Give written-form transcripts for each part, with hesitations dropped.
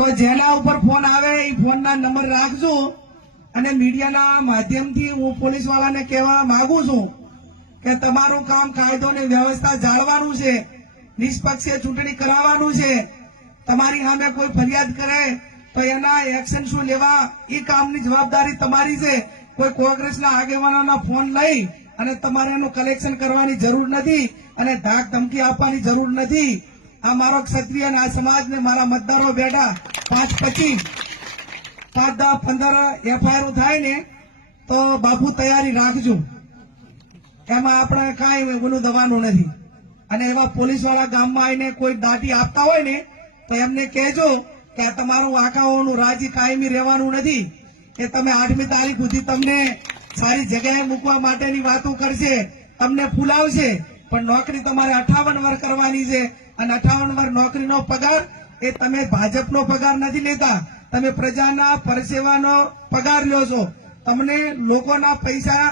તો જેના ઉપર ફોન આવે એ ફોનના નંબર રાખજો અને મીડિયાના માધ્યમથી હું પોલીસ વાળાને કહેવા માંગુ છું કે તમારું કામ કાયદો અને વ્યવસ્થા જાળવાનું છે, નિષ્પક્ષ ચૂંટણી કરાવવાનું છે। તમારી સામે કોઈ ફરિયાદ કરે તો એના એક્શન શું લેવા એ કામની જવાબદારી તમારી છે। કોઈ કોંગ્રેસના આગેવાનોના ફોન લઈ અને તમારે એનું કલેક્શન કરવાની જરૂર નથી અને ધાક ધમકી આપવાની જરૂર નથી। આ મારો ક્ષત્રિય અને આ સમાજને મારા મતદારો બેઠા 5-25 5-10-15 એફઆઈઆર થાય ને તો બાપુ તૈયારી રાખજો, એમાં આપણે કાંઈ ઓલું દવાનું નથી। અને એવા પોલીસ વાળા ગામમાં આવીને કોઈ દાટી આપતા હોય ને તો એમને કહેજો કે આ તમારું વાંકાઓનું રાજી કાયમી રહેવાનું નથી, કે તમે 8મી તારીખ સુધી તમને સારી જગ્યાએ મૂકવા માટેની વાતો કરશે, તમને ફૂલાવશે, પણ નોકરી તમારે 58 વર્ષ કરવાની છે અને 58 વર્ષ નોકરીનો પગાર એ તમે ભાજપનો પગાર નથી લેતા, તમે પ્રજાના પરસેવાનો પગાર લ્યો છો। તમને લોકોના પૈસા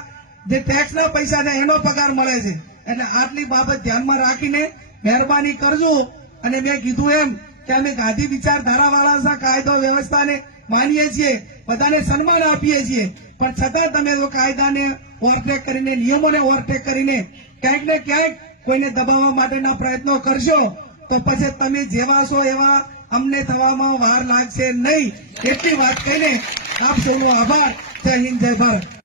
જે ટેક્સના પૈસા છે એનો પગાર મળે છે। એટલે આટલી બાબત ધ્યાનમાં રાખીને મહેરબાની કરજો। અને મેં કીધું એમ કે અમે ગાંધી વિચારધારા વાળા કાયદો વ્યવસ્થાને માનીએ છીએ, બધાને સન્માન આપીએ છીએ, પણ છતાં તમે જો કાયદાને ઓવરટેક કરીને, નિયમોને ઓવરટેક કરીને ક્યાંક ને ક્યાંક કોઈને દબાવવા માટેના પ્રયત્નો કરશો તો પછી તમે જેવા છો એવા અમને થવામાં વાર લાગશે નહીં। એટલી વાત કહીને આપ સૌનો આભાર। જય હિન્દ, જય ભારત।